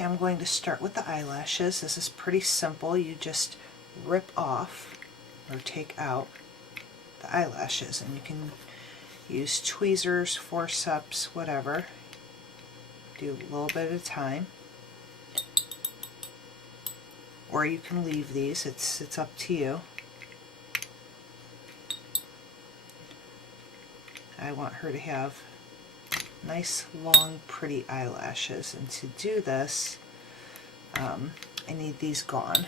Okay, I'm going to start with the eyelashes. This is pretty simple. You just rip off or take out the eyelashes, and you can use tweezers, forceps, whatever. Do a little bit at a time. Or you can leave these, it's up to you. I want her to have nice, long, pretty eyelashes, and to do this, I need these gone.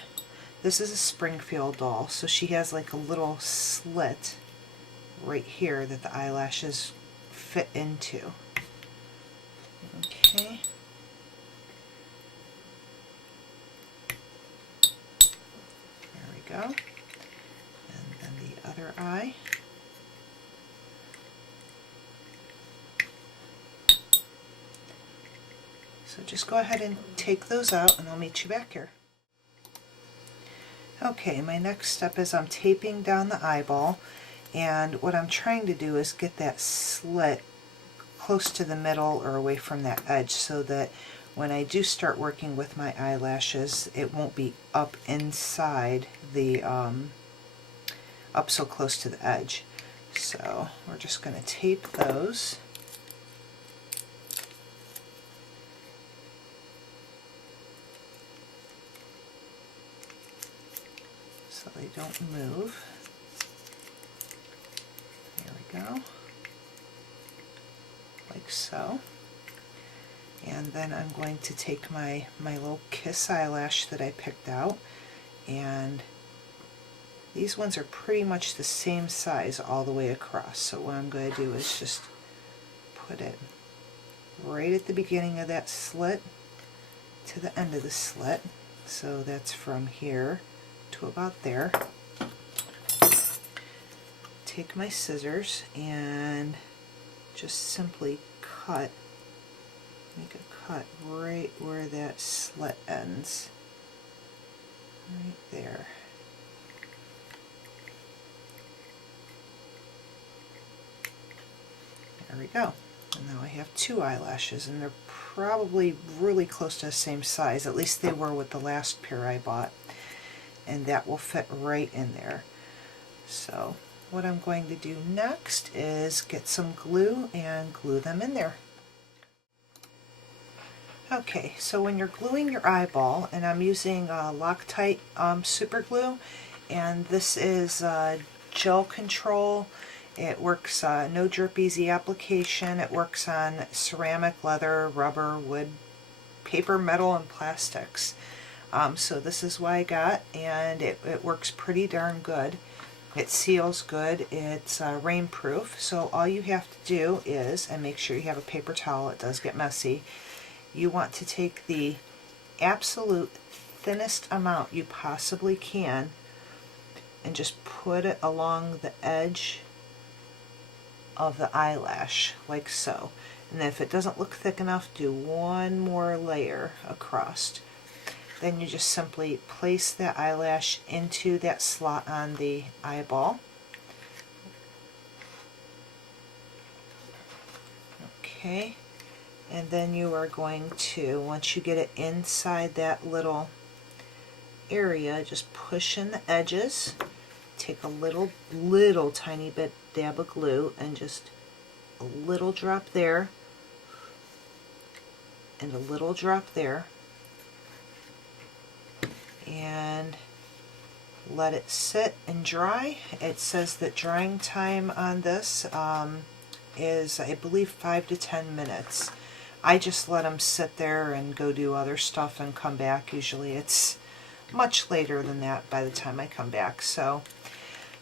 This is a Springfield doll, so she has like a little slit right here that the eyelashes fit into. Okay. There we go. And then the other eye. So just go ahead and take those out and I'll meet you back here. Okay, my next step is I'm taping down the eyeball, and what I'm trying to do is get that slit close to the middle or away from that edge so that when I do start working with my eyelashes, it won't be up inside the, up so close to the edge. So we're just going to tape those. So they don't move. There we go. Like so. And then I'm going to take my little Kiss eyelash that I picked out, and these ones are pretty much the same size all the way across. So what I'm going to do is just put it right at the beginning of that slit to the end of the slit. So that's from here to about there. Take my scissors and just simply cut, make a cut right where that slit ends, right there. There we go. And now I have two eyelashes, and they're probably really close to the same size. At least they were with the last pair I bought. And that will fit right in there. So what I'm going to do next is get some glue and glue them in there. Okay, so when you're gluing your eyeball, and I'm using Loctite super glue, and this is gel control. It works no drip easy application. It works on ceramic, leather, rubber, wood, paper, metal, and plastics. So this is what I got, and it works pretty darn good. It seals good. It's rainproof, so all you have to do is, and make sure you have a paper towel, it does get messy, you want to take the absolute thinnest amount you possibly can and just put it along the edge of the eyelash, like so. And then if it doesn't look thick enough, do one more layer across. Then you just simply place that eyelash into that slot on the eyeball. Okay, and then you are going to, once you get it inside that little area, just push in the edges, take a little tiny bit dab of glue, and just a little drop there, and a little drop there, and let it sit and dry. It says that drying time on this is, I believe, 5 to 10 minutes. I just let them sit there and go do other stuff and come back. Usually it's much later than that by the time I come back. So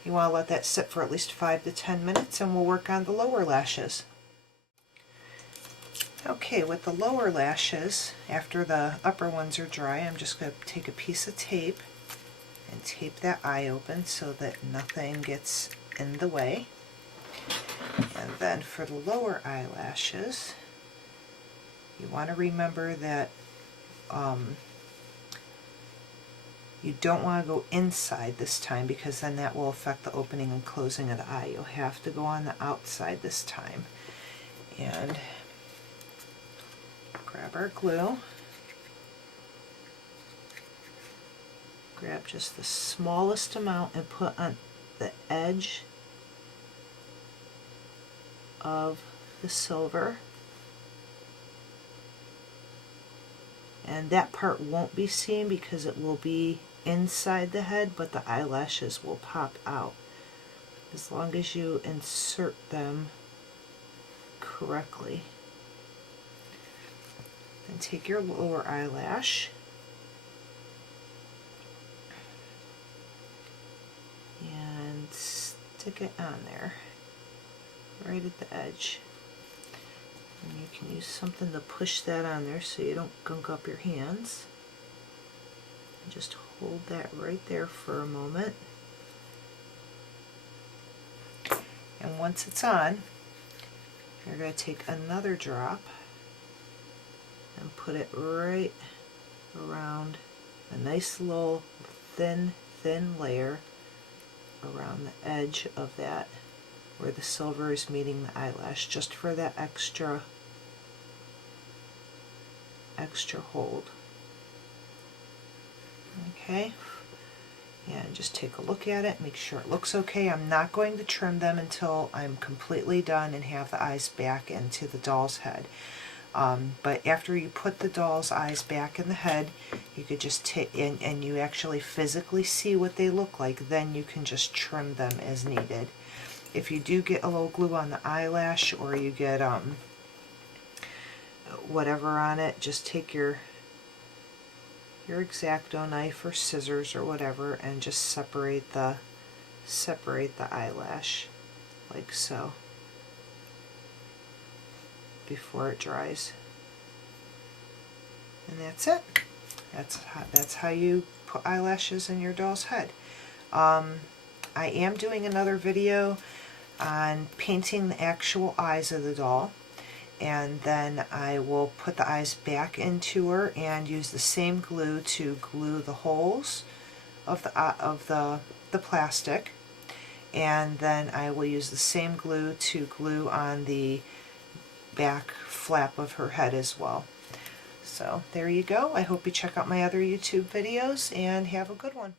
you want to let that sit for at least 5 to 10 minutes, and we'll work on the lower lashes. Okay, with the lower lashes, after the upper ones are dry, I'm just going to take a piece of tape and tape that eye open so that nothing gets in the way. And then for the lower eyelashes, you want to remember that you don't want to go inside this time, because then that will affect the opening and closing of the eye. You'll have to go on the outside this time. And grab our glue, grab just the smallest amount and put on the edge of the silver. And that part won't be seen because it will be inside the head, but the eyelashes will pop out as long as you insert them correctly. Then take your lower eyelash and stick it on there, right at the edge. And you can use something to push that on there so you don't gunk up your hands. And just hold that right there for a moment. And once it's on, you're going to take another drop and put it right around a nice little thin layer around the edge of that where the silver is meeting the eyelash, just for that extra hold. Okay, and just take a look at it, make sure it looks okay. I'm not going to trim them until I'm completely done and have the eyes back into the doll's head. But after you put the doll's eyes back in the head, you could just take and you actually physically see what they look like, then you can just trim them as needed. If you do get a little glue on the eyelash, or you get whatever on it, just take your X-Acto knife or scissors or whatever and just separate the eyelash like so before it dries. And that's it. That's how you put eyelashes in your doll's head. I am doing another video on painting the actual eyes of the doll, and then I will put the eyes back into her and use the same glue to glue the holes of the plastic, and then I will use the same glue to glue on the back flap of her head as well. So there you go. I hope you check out my other YouTube videos and have a good one.